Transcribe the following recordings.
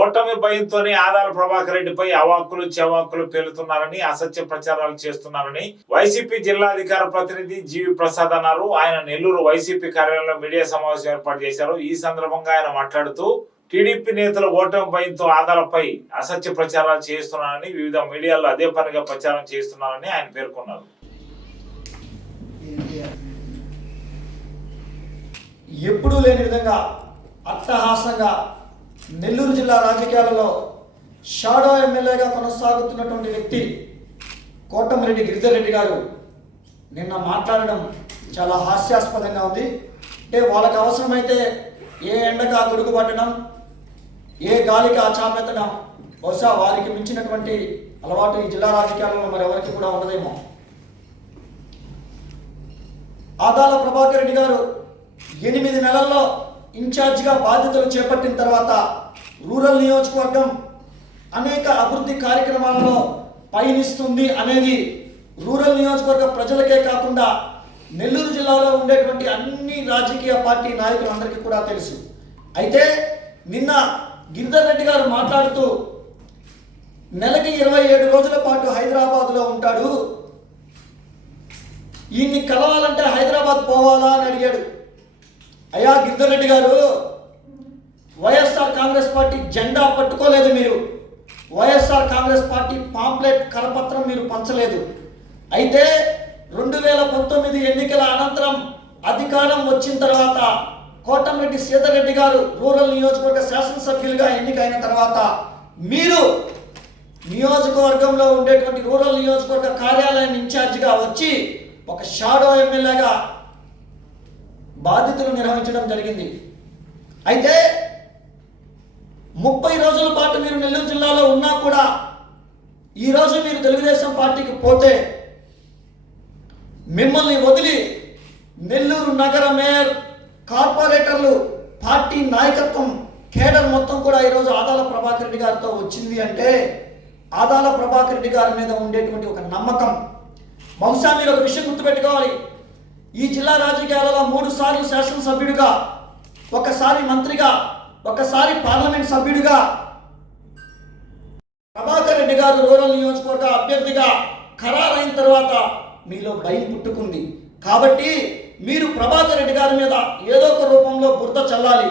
ఓటమి భయంతోనే ఆదాల ప్రభాకర్ రెడ్డిపై అవాక్కులు చెవాక్కులు పేలుతున్నారని అసత్య ప్రచారాలు చేస్తున్నారని వైసీపీ జిల్లా అధికార ప్రతినిధి జీవి ప్రసాద్ అన్నారు. ఆయన నెల్లూరు వైసీపీ కార్యాలయంలో మీడియా సమావేశం ఏర్పాటు చేశారు. ఈ సందర్భంగా ఆయన మాట్లాడుతూ టీడీపీ నేతలు ఓటమి భయంతో ఆదాలపై అసత్య ప్రచారాలు చేస్తున్నారని వివిధ మీడియాల్లో అదే పనిగా ప్రచారం చేస్తున్నారని ఆయన పేర్కొన్నారు. ఎప్పుడూ లేని విధంగా అట్టహాసంగా నెల్లూరు జిల్లా రాజకీయాలలో షాడో ఎమ్మెల్యేగా కొనసాగుతున్నటువంటి వ్యక్తి కోటమిరెడ్డి గిరిధర్ రెడ్డి గారు నిన్న మాట్లాడడం చాలా హాస్యాస్పదంగా ఉంది. అంటే వాళ్ళకి అవసరమైతే ఏ ఎండకు ఆ గొడుగు పట్టడం ఏ గాలికి ఆ చాపెత్తడం బహుశా వారికి మించినటువంటి అలవాటు ఈ జిల్లా రాజకీయాలలో మరి ఎవరికి కూడా ఉండదేమో. ఆదాల ప్రభాకర్ రెడ్డి గారు ఎనిమిది నెలల్లో ఇన్ఛార్జిగా బాధ్యతలు చేపట్టిన తర్వాత రూరల్ నియోజకవర్గం అనేక అభివృద్ధి కార్యక్రమాలలో పయనిస్తుంది అనేది రూరల్ నియోజకవర్గ ప్రజలకే కాకుండా నెల్లూరు జిల్లాలో ఉండేటువంటి అన్ని రాజకీయ పార్టీ నాయకులందరికీ కూడా తెలుసు. అయితే నిన్న గిరిధర్ రెడ్డి గారు మాట్లాడుతూ నెలకి ఇరవై ఏడు రోజుల పాటు హైదరాబాద్లో ఉంటాడు. ఈయన్ని కలవాలంటే హైదరాబాద్ పోవాలా అని అడిగాడు. అయ్యా గిరిధర్ రెడ్డి గారు వైఎస్ఆర్ కాంగ్రెస్ పార్టీ జెండా పట్టుకోలేదు మీరు. వైఎస్ఆర్ కాంగ్రెస్ పార్టీ పాంప్లెట్ కరపత్రం మీరు పంచలేదు. అయితే రెండు వేల పంతొమ్మిది ఎన్నికల అనంతరం అధికారం వచ్చిన తర్వాత కోటమిరెడ్డి సీతారెడ్డి గారు రూరల్ నియోజకవర్గ శాసనసభ్యులుగా ఎన్నికైన తర్వాత మీరు నియోజకవర్గంలో ఉండేటువంటి రూరల్ నియోజకవర్గ కార్యాలయం ఇన్ఛార్జిగా వచ్చి ఒక షాడో ఎమ్మెల్యేగా బాధ్యతలు నిర్వహించడం జరిగింది. అయితే ముప్పై రోజుల పాటు మీరు నెల్లూరు జిల్లాలో ఉన్నా కూడా ఈరోజు మీరు తెలుగుదేశం పార్టీకి పోతే మిమ్మల్ని వదిలి నెల్లూరు నగర మేయర్ కార్పొరేటర్లు పార్టీ నాయకత్వం కేడర్ మొత్తం కూడా ఈరోజు ఆదాల ప్రభాకర్ రెడ్డి గారితో వచ్చింది అంటే ఆదాల ప్రభాకర్ రెడ్డి గారి మీద ఉండేటువంటి ఒక నమ్మకం. బహుశా మీరు ఒక విషయం గుర్తుపెట్టుకోవాలి. ఈ జిల్లా రాజకీయాలలో మూడు సార్లు శాసనసభ్యుడిగా ఒకసారి మంత్రిగా ఒకసారి పార్లమెంట్ సభ్యుడిగా ప్రభాకర్ రెడ్డి గారు రూరల్ నియోజకవర్గ అభ్యర్థిగా ఖరారైన తర్వాత మీలో భయం పుట్టుకుంది. కాబట్టి మీరు ప్రభాకర్ రెడ్డి గారి మీద ఏదో ఒక రూపంలో బురద చల్లాలి.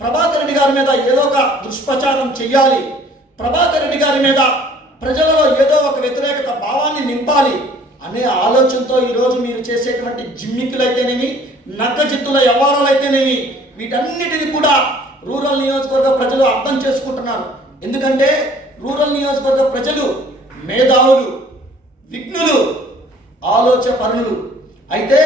ప్రభాకర్ రెడ్డి గారి మీద ఏదో ఒక దుష్ప్రచారం చెయ్యాలి. ప్రభాకర్ రెడ్డి గారి మీద ప్రజలలో ఏదో ఒక వ్యతిరేకత భావాన్ని నింపాలి అనే ఆలోచనతో ఈరోజు మీరు చేసేటువంటి జిమ్మిక్కులైతేనేమి నక్కజిత్తుల వ్యవహారాలైతేనేమి వీటన్నిటిని కూడా రూరల్ నియోజకవర్గ ప్రజలు అర్థం చేసుకుంటున్నారు. ఎందుకంటే రూరల్ నియోజకవర్గ ప్రజలు మేధావులు విఘ్నులు ఆలోచన పనులు అయితే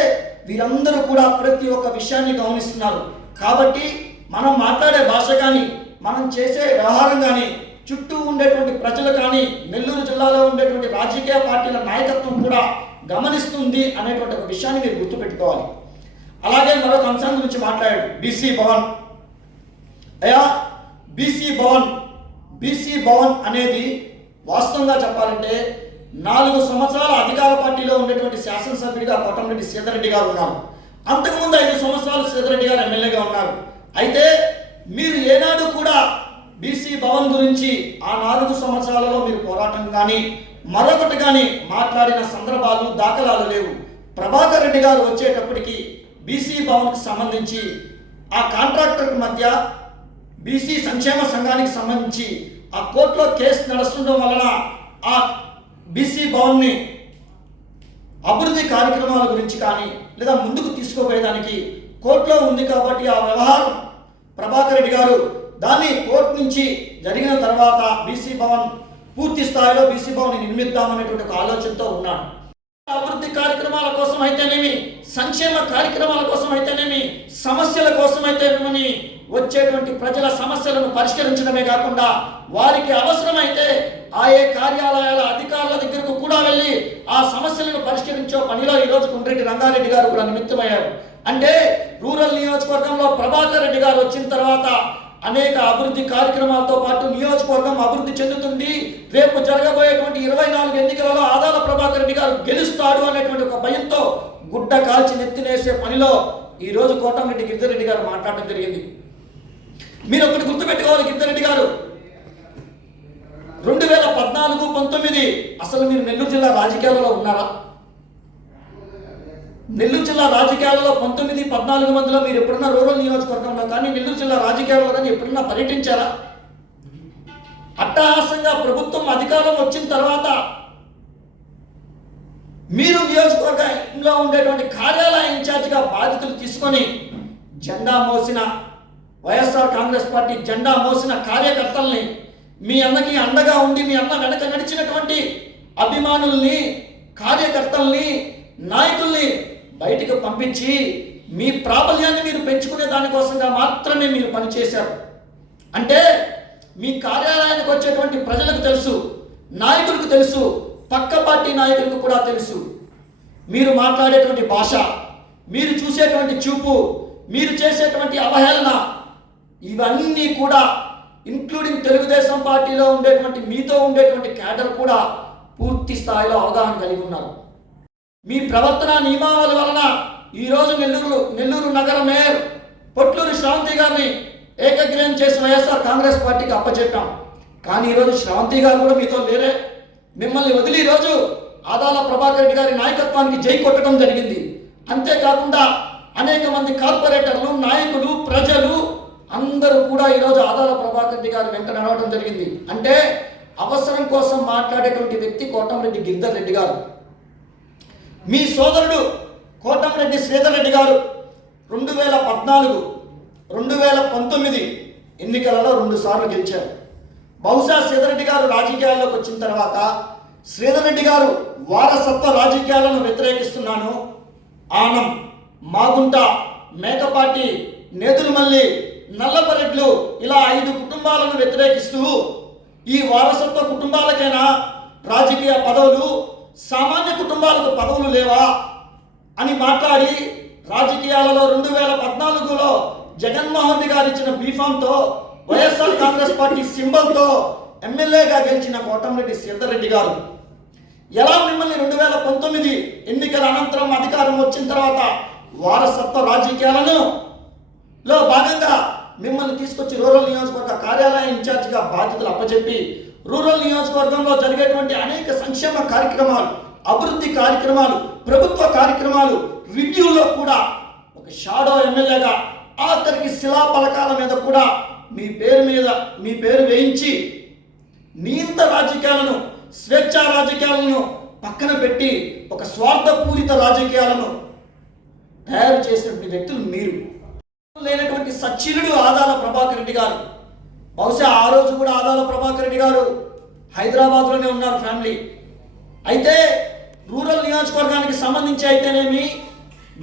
వీరందరూ కూడా ప్రతి ఒక్క విషయాన్ని గమనిస్తున్నారు. కాబట్టి మనం మాట్లాడే భాష కానీ మనం చేసే వ్యవహారం కానీ చుట్టూ ఉండేటువంటి ప్రజలు కానీ నెల్లూరు జిల్లాలో ఉండేటువంటి రాజకీయ పార్టీల నాయకత్వం కూడా గమనిస్తుంది అనేటువంటి ఒక విషయాన్ని మీరు గుర్తుపెట్టుకోవాలి. అలాగే మరొక అంశం గురించి మాట్లాడాడు బీసీ భవన్. అయ్యా బీసీ భవన్ బీసీ భవన్ అనేది వాస్తవంగా చెప్పాలంటే నాలుగు సంవత్సరాల అధికార పార్టీలో ఉన్నటువంటి శాసనసభ్యుడిగా కోటమిరెడ్డి సీతారెడ్డి గారు ఉన్నారు. అంతకుముందు ఐదు సంవత్సరాలు సీతారెడ్డి గారు ఎమ్మెల్యేగా ఉన్నారు. అయితే మీరు ఏనాడు కూడా బీసీ భవన్ గురించి ఆ నాలుగు సంవత్సరాలలో మీరు పోరాటం కానీ మరొకటి కానీ మాట్లాడిన సందర్భాలు దాఖలాలు లేవు. ప్రభాకర్ రెడ్డి గారు వచ్చేటప్పటికి బీసీ భవన్కి సంబంధించి ఆ కాంట్రాక్టర్ మధ్య బీసీ సంక్షేమ సంఘానికి సంబంధించి ఆ కోర్టులో కేసు నడుస్తుండడం వలన ఆ బీసీ భవన్ని అభివృద్ధి కార్యక్రమాల గురించి కానీ లేదా ముందుకు తీసుకుపోయేదానికి కోర్టులో ఉంది కాబట్టి ఆ వ్యవహారం ప్రభాకర్ రెడ్డి గారు దాన్ని కోర్టు నుంచి జరిగిన తర్వాత బీసీ భవన్ పూర్తి స్థాయిలో బీసీ భవన్ నిర్మిద్దామనేటువంటి ఒక ఆలోచనతో ఉన్నాడు. అభివృద్ధి కార్యక్రమాల కోసం అయితేనేమి సంక్షేమ కార్యక్రమాల కోసం అయితేనేమి సమస్యల కోసం అయితేనేమి వచ్చేటువంటి ప్రజల సమస్యలను పరిష్కరించడమే కాకుండా వారికి అవసరమైతే ఆయే కార్యాలయాల అధికారుల దగ్గరకు కూడా వెళ్ళి ఆ సమస్యలను పరిష్కరించే పనిలో ఈరోజు కుండ్రెడ్డి రంగారెడ్డి గారు కూడా నిమిత్తమయ్యారు. అంటే రూరల్ నియోజకవర్గంలో ప్రభాకర్ రెడ్డి గారు వచ్చిన తర్వాత అనేక అభివృద్ధి కార్యక్రమాలతో పాటు నియోజకవర్గం అభివృద్ధి చెందుతుంది. రేపు జరగబోయేటువంటి ఇరవై నాలుగు ఎన్నికలలో ఆదాల ప్రభాకర్ రెడ్డి గారు గెలుస్తాడు అనేటువంటి ఒక భయంతో గుడ్డ కాల్చి నెత్తినేసే పనిలో ఈ రోజు కోటమిరెడ్డి గిరిజరెడ్డి గారు మాట్లాడడం జరిగింది. మీరు ఒకటి గుర్తుపెట్టుకోవాలి గిరిజరెడ్డి గారు. రెండు వేల పద్నాలుగు పంతొమ్మిది అసలు మీరు నెల్లూరు జిల్లా రాజకీయాలలో ఉన్నారా? నెల్లూరు జిల్లా రాజకీయాలలో పంతొమ్మిది పద్నాలుగు మందిలో మీరు ఎప్పుడన్నా రూరల్ నియోజకవర్గంలో కానీ నెల్లూరు జిల్లా రాజకీయాల్లో కానీ ఎప్పుడన్నా పర్యటించారా? అట్టహాసంగా ప్రభుత్వం అధికారం వచ్చిన తర్వాత మీరు నియోజకవర్గంలో ఉండేటువంటి కార్యాలయ ఇన్ఛార్జిగా బాధ్యతలు తీసుకొని జెండా మోసిన వైఎస్ఆర్ కాంగ్రెస్ పార్టీ జెండా మోసిన కార్యకర్తల్ని మీ అన్నకి అండగా ఉండి మీ అన్న వెనక నడిచినటువంటి అభిమానుల్ని కార్యకర్తల్ని నాయకుల్ని బయటకు పంపించి మీ ప్రాబల్యాన్ని మీరు పెంచుకునే దానికోసంగా మాత్రమే మీరు పనిచేశారు అంటే మీ కార్యాలయానికి వచ్చేటువంటి ప్రజలకు తెలుసు నాయకులకు తెలుసు పక్క పార్టీ నాయకులకు కూడా తెలుసు. మీరు మాట్లాడేటువంటి భాష మీరు చూసేటువంటి చూపు మీరు చేసేటువంటి అవహేళన ఇవన్నీ కూడా ఇంక్లూడింగ్ తెలుగుదేశం పార్టీలో ఉండేటువంటి మీతో ఉండేటువంటి క్యాడర్ కూడా పూర్తి స్థాయిలో అవగాహన కలిగి ఉన్నారు. మీ ప్రవర్తన నియమావళి వలన ఈరోజు నెల్లూరు నెల్లూరు నగర మేయర్ పొట్లూరి శ్రావంతి గారిని ఏకగ్రీయం చేసి వైఎస్ఆర్ కాంగ్రెస్ పార్టీకి అప్పచెప్పాం. కానీ ఈరోజు శ్రావంతి గారు కూడా మీతో లేరే. మిమ్మల్ని వదిలి ఈరోజు ఆదాల ప్రభాకర్ రెడ్డి గారి నాయకత్వానికి జై కొట్టడం జరిగింది. అంతేకాకుండా అనేక మంది కార్పొరేటర్లు నాయకులు ప్రజలు అందరూ కూడా ఈరోజు ఆదాల ప్రభాకర్ రెడ్డి గారి వెంట నడవడం జరిగింది. అంటే అవసరం కోసం మాట్లాడేటువంటి వ్యక్తి కోటమిరెడ్డి గిరిధర్ రెడ్డి గారు. మీ సోదరుడు కోటమిరెడ్డి శ్రీధర్ రెడ్డి గారు రెండు వేల పద్నాలుగు రెండు వేల పంతొమ్మిది ఎన్నికలలో రెండు సార్లు గెలిచారు. బహుశా శ్రీధర్ రెడ్డి గారు రాజకీయాల్లోకి వచ్చిన తర్వాత శ్రీధర్ రెడ్డి గారు వారసత్వ రాజకీయాలను వ్యతిరేకిస్తున్నాను. ఆనం మాగుంట మేకపాటి నేదురుమల్లి నల్లపరెడ్లు ఇలా ఐదు కుటుంబాలను వ్యతిరేకిస్తూ ఈ వారసత్వ కుటుంబాలకైనా రాజకీయ పదవులు సామాన్య కుటుంబాలకు పదవులు లేవా అని మాట్లాడి రాజకీయాలలో రెండు వేల పద్నాలుగులో జగన్మోహన్ రెడ్డి గారు ఇచ్చిన బీఫామ్తో వైఎస్ఆర్ కాంగ్రెస్ పార్టీ సింబల్తో ఎమ్మెల్యేగా గెలిచిన కోటంరెడ్డి సీతారెడ్డి గారు. ఎలా మిమ్మల్ని రెండు వేల పంతొమ్మిది ఎన్నికల అనంతరం అధికారం వచ్చిన తర్వాత వారసత్వ రాజకీయాలను లో భాగంగా మిమ్మల్ని తీసుకొచ్చి రూరల్ నియోజకవర్గ కార్యాలయ ఇన్ఛార్జిగా బాధ్యతలు అప్పచెప్పి రూరల్ నియోజకవర్గంలో జరిగేటువంటి అనేక సంక్షేమ కార్యక్రమాలు అభివృద్ధి కార్యక్రమాలు ప్రభుత్వ కార్యక్రమాలు రివ్యూలో కూడా ఒక షాడో ఎమ్మెల్యేగా ఆఖరికి శిలా పలకాల మీద కూడా మీ పేరు మీద మీ పేరు వేయించి నీంత రాజకీయాలను స్వేచ్ఛా రాజకీయాలను పక్కన పెట్టి ఒక స్వార్థపూరిత రాజకీయాలను తయారు చేసినటువంటి వ్యక్తులు మీరు. లేనటువంటి సచ్చిలుడు ఆదాల ప్రభాకర్ రెడ్డి గారు. బహుశా ఆ రోజు కూడా ఆదాల ప్రభాకర్ రెడ్డి గారు హైదరాబాద్లోనే ఉన్నారు ఫ్యామిలీ. అయితే రూరల్ నియోజకవర్గానికి సంబంధించి అయితేనేమి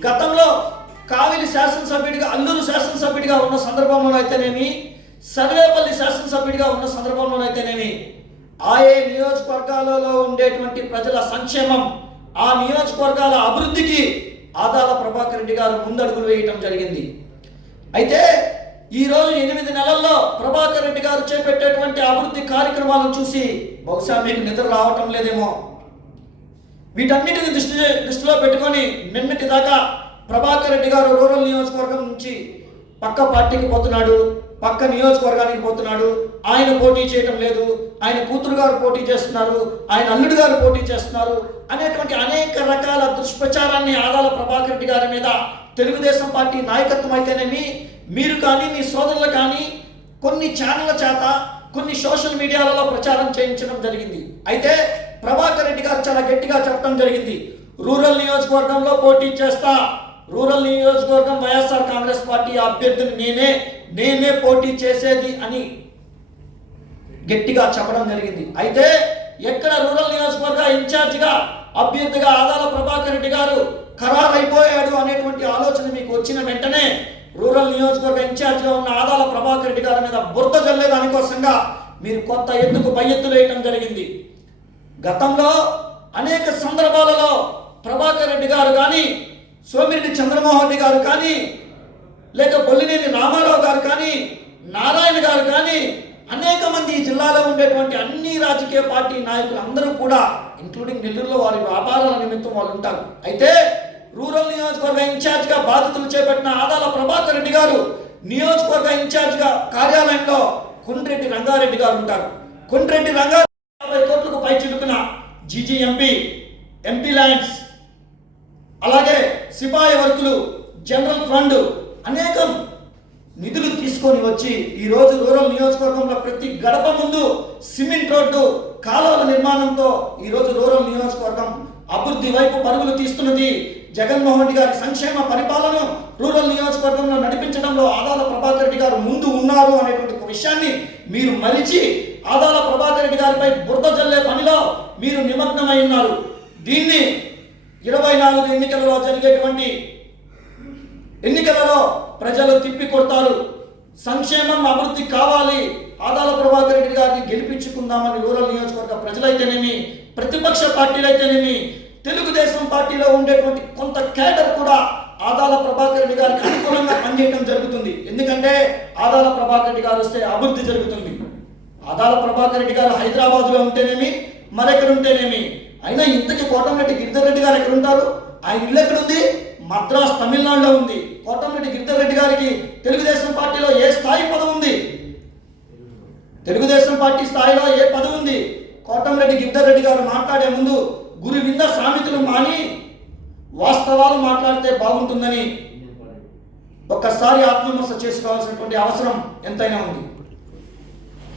గతంలో కావిలి శాసనసభ్యుడిగా అల్లూరు శాసనసభ్యుడిగా ఉన్న సందర్భంలో అయితేనేమి సర్వేపల్లి శాసనసభ్యుడిగా ఉన్న సందర్భంలోనైతేనేమి ఆయే నియోజకవర్గాలలో ఉండేటువంటి ప్రజల సంక్షేమం ఆ నియోజకవర్గాల అభివృద్ధికి ఆదాల ప్రభాకర్ రెడ్డి గారు ముందడుగులు వేయటం జరిగింది. అయితే ఈ రోజు ఎనిమిది నెలల్లో ప్రభాకర్ రెడ్డి గారు చేపట్టేటువంటి అభివృద్ధి కార్యక్రమాలను చూసి బహుశా మీకు నిద్ర రావటం లేదేమో. వీటన్నిటిని దృష్టి దృష్టిలో పెట్టుకొని నిన్నటి దాకా ప్రభాకర్ రెడ్డి గారు రూరల్ నియోజకవర్గం నుంచి పక్క పార్టీకి పోతున్నాడు పక్క నియోజకవర్గానికి పోతున్నాడు. ఆయన పోటీ చేయటం లేదు ఆయన కూతురు గారు పోటీ చేస్తున్నారు ఆయన అల్లుడు గారు పోటీ చేస్తున్నారు అనేటువంటి అనేక రకాల దుష్ప్రచారాన్ని ఆదాల ప్రభాకర్ రెడ్డి గారి మీద తెలుగుదేశం పార్టీ నాయకత్వం అయితేనేమి మీరు కానీ మీ సోదరులు కానీ కొన్ని ఛానళ్ళ చేత కొన్ని సోషల్ మీడియాలలో ప్రచారం చేయించడం జరిగింది. అయితే ప్రభాకర్ రెడ్డి గారు చాలా గట్టిగా చెప్పడం జరిగింది. రూరల్ నియోజకవర్గంలో పోటీ చేస్తా. రూరల్ నియోజకవర్గం వైఎస్ఆర్ కాంగ్రెస్ పార్టీ అభ్యర్థిని నేనే నేనే పోటీ చేసేది అని గట్టిగా చెప్పడం జరిగింది. అయితే ఎక్కడ రూరల్ నియోజకవర్గ ఇన్ఛార్జిగా అభ్యర్థిగా ఆదాల ప్రభాకర్ రెడ్డి గారు ఖరారైపోయాడు అనేటువంటి ఆలోచన మీకు వచ్చిన వెంటనే రూరల్ నియోజకవర్గ ఇన్ఛార్జిగా ఉన్న ఆదాల ప్రభాకర్ రెడ్డి గారి మీద బురద జల్లే దానికోసంగా మీరు కొత్త ఎత్తుకు పై ఎత్తులు వేయటం జరిగింది. గతంలో అనేక సందర్భాలలో ప్రభాకర్ రెడ్డి గారు కానీ సోమిరెడ్డి చంద్రమోహన్ రెడ్డి గారు కానీ లేక బొల్లినేని రామారావు గారు కానీ నారాయణ గారు కానీ అనేక మంది ఈ జిల్లాలో ఉండేటువంటి అన్ని రాజకీయ పార్టీ నాయకులు అందరూ కూడా ఇంక్లూడింగ్ నెల్లూరులో వారి వ్యాపారాల నిమిత్తం వాళ్ళు ఉంటారు. అయితే రూరల్ నియోజకవర్గ ఇన్ఛార్జ్గా బాధ్యతలు చేపట్టిన ఆదాల ప్రభాకర్ రెడ్డి గారు నియోజకవర్గ ఇన్ఛార్జ్గా కార్యాలయంలో కుండ్రెడ్డి రంగారెడ్డి గారు ఉంటారు. కుండ్రెడ్డి రంగారెడ్డి యాభై కోట్లకు పైచి జీజీఎంపీ ఎంపీ ల్యాండ్స్ అలాగే సిపాయి వర్కులు జనరల్ ఫండ్ అనేకం నిధులు తీసుకొని వచ్చి ఈ రోజు రూరల్ నియోజకవర్గంలో ప్రతి గడప ముందు సిమెంట్ రోడ్డు కాలువల నిర్మాణంతో ఈ రోజు రూరల్ నియోజకవర్గం అభివృద్ధి వైపు పరుగులు తీస్తున్నది. జగన్మోహన్ రెడ్డి గారి సంక్షేమ పరిపాలన రూరల్ నియోజకవర్గంలో నడిపించడంలో ఆదాల ప్రభాకర్ రెడ్డి గారు ముందు ఉన్నారు అనేటువంటి ఒక విషయాన్ని మీరు మరిచి ఆదాల ప్రభాకర్ రెడ్డి గారిపై బురద జల్లే పనిలో మీరు నిమగ్నమై ఉన్నారు. దీన్ని ఇరవై నాలుగు ఎన్నికలలో జరిగేటువంటి ఎన్నికలలో ప్రజలు తిప్పి కొడతారు. సంక్షేమం అభివృద్ధి కావాలి. ఆదాల ప్రభాకర్ రెడ్డి గారిని గెలిపించుకుందామని రూరల్ నియోజకవర్గ ప్రజలైతేనేమి ప్రతిపక్ష పార్టీలైతేనేమి తెలుగుదేశం పార్టీలో ఉండేటువంటి కొంత కేటర్ కూడా ఆదాల ప్రభాకర్ రెడ్డి గారికి అనుకూలంగా పనిచేయడం జరుగుతుంది. ఎందుకంటే ఆదాల ప్రభాకర్ రెడ్డి గారు వస్తే అభివృద్ధి జరుగుతుంది. ఆదాల ప్రభాకర్ రెడ్డి గారు హైదరాబాద్లో ఉంటేనేమి మరెక్కడ ఉంటేనేమి? అయినా ఇంతకీ కోటంరెడ్డి గిరిధర్ రెడ్డి గారు ఎక్కడ ఉంటారు? ఆయన ఇల్లు ఎక్కడుంది మద్రాస్ తమిళనాడులో ఉంది. కోటంరెడ్డి గిరిధర్ రెడ్డి గారికి తెలుగుదేశం పార్టీలో ఏ స్థాయి పదవి ఉంది? తెలుగుదేశం పార్టీ స్థాయిలో ఏ పదవి ఉంది? కోటంరెడ్డి గిరిధర్ రెడ్డి గారు మాట్లాడే ముందు గురి వింద సామెతలు మాని వాస్తవాలు మాట్లాడితే బాగుంటుందని ఒక్కసారి ఆత్మవిమర్శ చేసుకోవాల్సినటువంటి అవసరం ఎంతైనా ఉంది.